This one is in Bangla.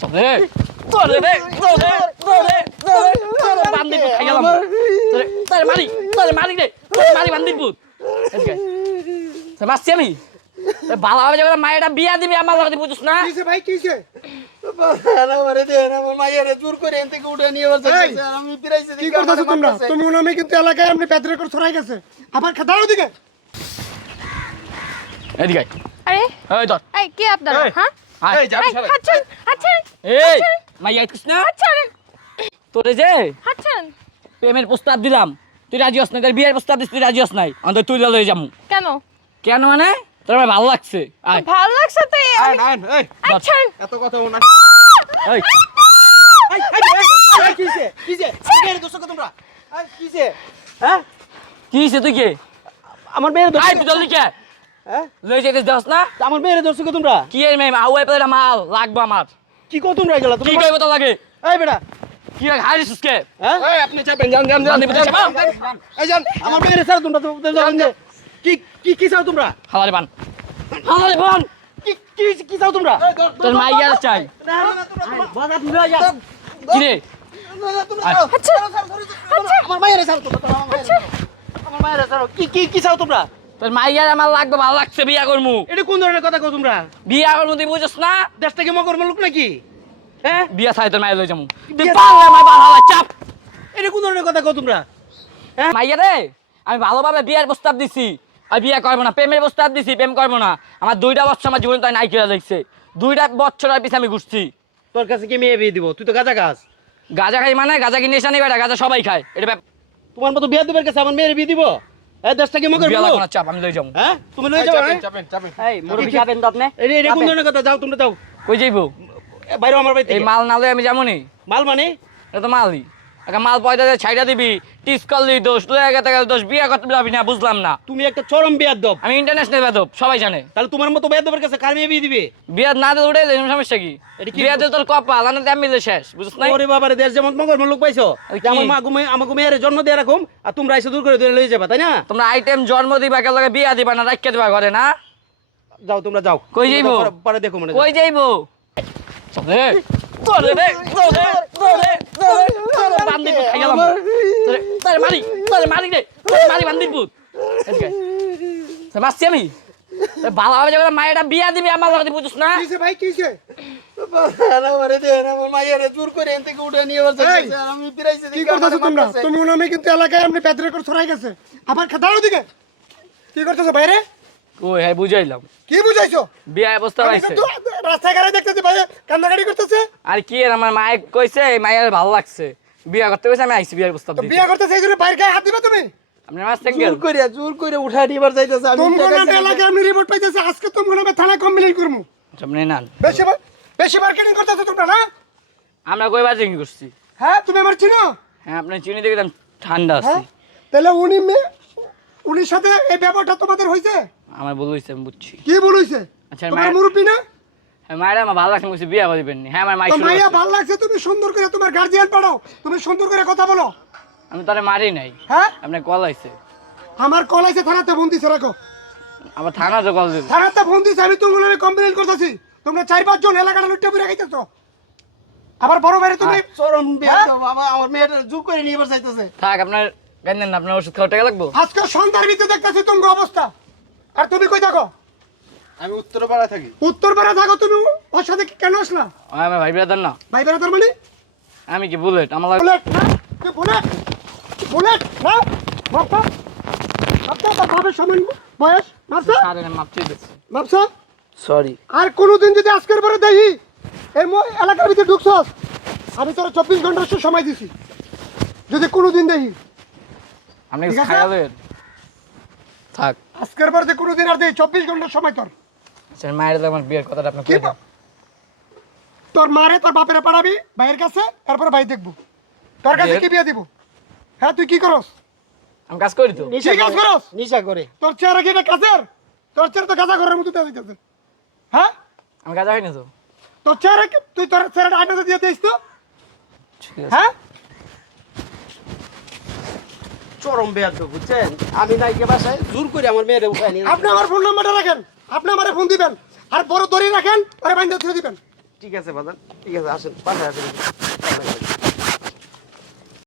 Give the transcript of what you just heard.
চলে তোরে রে তোরে তোরে তোরে তোরে বান্দি পুত খাই গেলাম তোরে তোরে মারি রে মারি বান্দি পুত এদিকে সে মাসছি আমি ভালো হবে যখন মায়েরা বিয়া দিবি আমার লগে বুঝছ না কিছে ভাই কিছে আমারে দেন আমার মায়েরে জোর করে এখান থেকে উঠে নিয়ে যাচ্ছে আমি পিরাইছি কি করতেছো তোমরা তুমি নামে কিন্তু এলাকায় আপনি পেট রেকর্ড ছড়াই গেছে আবার দাঁড়াও দিকে এদিকে আরে এই ধর এই কি আপনারা হ্যাঁ এই যাবি শালা হাঁচন হাঁচন এই মাইয়া আইছিস না হাঁচন তোরে যে হাঁচন প্রেমের প্রস্তাব দিলাম তুই রাজি হস না তোর বিয়ের প্রস্তাব দিস তুই রাজি হস নাই অন্তত তুই লয়ে যামু কেন কেন মানে তোর আমার ভালো লাগছে আয় ভালো লাগছে তো আয় আয় এই আচ্ছা এত কথা বল না এই এই কিছে কিছে মেয়ের দোষ কো তোমরা এই কিছে হ্যাঁ কি হইছে তুই কে আমার মেয়ের দোষ আয় তুই জলদি কে হ্যাঁ লয়ে যাইতেছ দস না আমার মেয়ের দোষ কো তোমরা কি এর মেম আউয়াই পেলে মাল লাগবে আমার কি কো তোমরা গেলা কি তোমরা কইব তো লাগে এই বেটা কি হারিস কে হ্যাঁ এই আপনি চাপেন যান যান যান এই যান আমার মেয়ের স্যার তোমরা তো জানেন যে কি কি কি চাও তোমরা হালারে বান কি কি কি চাও তোমরা তোর মাইয়া চাই না না তোমরা বাজার লয়ে যা কি রে আচ্ছা আমার মায়ের স্যার তোমরা আমার মায়ের স্যার কি কি কি চাও তোমরা তোর মাইয়ার আমার লাগবে ভালো লাগছে বিয়া করমু এটা কোন ধরনের কথা কও তোমরা বিয়া করমু তুই বুঝছ না দেশ থেকে মগর মুলুক নাকি হ্যাঁ বিয়া চাই তোর মাইয়া লয়ে যামু তুই বিয়া- পারলে মাই বালা চাপ এটা কোন ধরনের কথা কও তোমরা মাইয়া রে আমি ভালোভাবে বিয়ার প্রস্তাব দিছি আর বিয়া করবো না প্রেমের প্রস্তাব দিছি প্রেম করবো না আমার 2টা বছর আমার জীবনে তাই নাই কিরা দেখছে 2টা বছর আর পিছে আমি ঘুরছি তোর কাছে কি মেয়ে বিয়ে দিব তুই তো গাঁজা খাস গাঁজা খাই মানে গাঁজা কি নেশা নেই বেটা গাঁজা সবাই খায় এটা তোমার মতো বিয়ে দেবের কাছে আমার মেয়ের বিয়ে দিব এই দেশ থেকে মগর বিয়া মুলুক লাগবো না চাপ আমি লই যাবো হ্যাঁ তুমি লয়ে যাও হ্যাঁ এই মুরব্বি যাবেন তো আপনি এটা এটা কোন ধরনের কথা যাও তোমরা যাও কই যাইবো বাইরে আমার বাড়িতে এই মাল না লই আমি যাবো নি মাল মানে এটা তো মালই একটা মাল পয়সা দিয়ে ছাইড়া দিবি টিস করলি দোষ লয়ে গেতে গেলে দোষ বিয়া করতে যাবি না বুঝলাম না তুমি একটা চরম বিয়াদ দব আমি ইন্টারন্যাশনাল বেদব সবাই জানে তাহলে তোমার মতো বিয়াদ দেবের কাছে কার মেয়ে বিয়ে দিবে বিয়া না দিলে উঠে এলে সমস্যা কি এটা কি- বিয়া দিলে তোর কপাল আনাতে আমি মিলে শেষ বুঝছ নাই ওরে বাবারে দেশ যেমন মগর মুলুক পাইছো আর যে আমার কি? মা গুমে আমাকে মেয়ের জন্ম দিয়ে রাখুম আর তোমরা এসে দূর করে লয়ে যাবা তাই না তোমরা আইটেম জন্ম দিবা কে লগে বিয়া দিবা না রাখিয়ে দিবা ঘরে না যাও তোমরা যাও কই যাইবো? পরে দেখো মানে কই যাইবো চলে তোরে রে তোরে তোরে তোরে তোরে বান্দি পুত খাই গেলাম তোরে তোরে মারি রে তোরে মারি বান্দি পুত এদিকে সে মাসছি আমি ভালো হবে যখন মায়েরা বিয়া দিবি আমার লগে বুঝছ না কিছে ভাই কিছে আমারে দেন আমার মায়েরে জোর করে এখান থেকে উঠে নিয়ে যাচ্ছে আমি পিরাইছি কি করতেছো তোমরা তুমি নামে কিন্তু এলাকায় আপনি পেট রেকর্ড ছড়াই গেছে আবার দাঁড়াও দিকে কি করতেছো বাইরে কই হ্যাঁ বুঝাইলাম কি বুঝাইছো বিয়া অবস্থা আমি পাইছে কিন্তু রাস্তায় গাড়ি দেখতেছি ভাই কান্নাকাটি করতেছে আর কি আর আমার মায়ে কইছে মায়ের ভালো লাগছে বিয়া করতে কইছে আমি আইছি বিয়ার প্রস্তাব তো দিতে বিয়ে করতেছে এই জন্য বাইরে গায়ে হাত দিবা তুমি আপনি আমার সিঙ্গেল জোর করে উঠা নিবার যাইতেছে আমি তুমি নামে এলাকায় আপনি রিপোর্ট পাইতেছে আজকে তুমি নামে থানায় কমপ্লেইন করমু সামনে না বেশি মার্কেটিং করতেছো তোমরা না আমরা কই বাজে কি করছি হ্যাঁ তুমি আমার চিনো হ্যাঁ আপনি চিনি দেখে একদম ঠান্ডা আছি হ্যাঁ তাহলে উনির সাথে এই ব্যাপারটা তোমাদের হয়েছে আমার ভুল হইছে আমি বুঝছি কি ভুল হয়েছে আচ্ছা, তোমার মায়ের- মুরব্বী না হ্যাঁ মায়েরা আমার ভালো লাগছে বলছি বিয়া করবেন নি হ্যাঁ আমার মাই তো শুরু মাইয়া করছে। ভালো লাগছে তুমি সুন্দর করে তোমার গার্জিয়ান পাঠাও তুমি সুন্দর করে কথা বলো আমি তারে মারি নাই হ্যাঁ আপনি কল আইছে আমার কল আছে থানাতে ফোন দিছে রাখো আবার থানাতে কল দিব থানাতে ফোন দিছে আমি তোমার নামে কমপ্লেইন করতেছি তোমরা 4-5 জন এলাকাটা লুটে পুরে খাইতেছো আবার বড় ভাইরে তুমি চরম হ্যাঁ? বিয়াদ বাবা আমার মেয়েটা জোর করে নিবার যাইতেছে থাক আপনার গান্দেন না আপনার ওষুধ খাওয়া টাকা লাগবো আজকে সন্ধ্যার ভিতরে দেখতেছি তোমার অবস্থা আর তুমি কই থাকো আমি উত্তরপাড়া থাকি উত্তরপাড়া থাকো তুমি ওর সাথে কেন আসলা আমার ভাই ব্রাদার না ভাই বেড়া মানে আমি কি বুলেট আমার লাগে বুলেট না তুই বুলেট বুলেট না মাপা মাপা তার বাবার সমান বয়স মাপসা সারে মাপ চাইতেছি মাপসা সরি আর কোনোদিন যদি আজকের পরে দেখি এই এলাকার ভিতরে ঢুকছস আমি তোর 24 ঘন্টার সময় দিছি যদি কোনোদিন দেখি আপনি ঠিক আছে? খায়ালের থাক আজকের পরে যে কোনোদিন আর দেখি 24 ঘন্টার সময় তোর আচ্ছা মায়ের তো আমার বিয়ের কথাটা আপনি কি কই দেন তোর মারে তোর বাপেরে পাঠাবি ভাইয়ের কাছে তারপরে ভাই দেখবো তোর কাছে কি বিয়ে দিব হ্যাঁ তুই কি করস আমি কাজ করি তো কি কাজ করস নিশা করে তোর চেহারা কি এটা কাজের তোর চেহারা তো গাঁজা ঘরের মতো দেওয়া যাইতেছে হ্যাঁ আমি কাজ হয়নি তো তোর চেহারা তুই তোর চেহারাটা আইনাতে দিয়ে দিস তো ঠিক আছে হ্যাঁ চরম বিয়াদ বুঝছেন আমি নাইকে বাসায় জোর করে আমার মেয়েরে উঠাই নিয়ে আপনি আমার ফোন নাম্বারটা রাখেন আপনি আমারে ফোন দিবেন আর বড় দড়ি রাখেন আরে বাইন্দা ছেড়ে দিবেন ঠিক আছে বাজান, ঠিক আছে, আসেন বাসায় আসেন।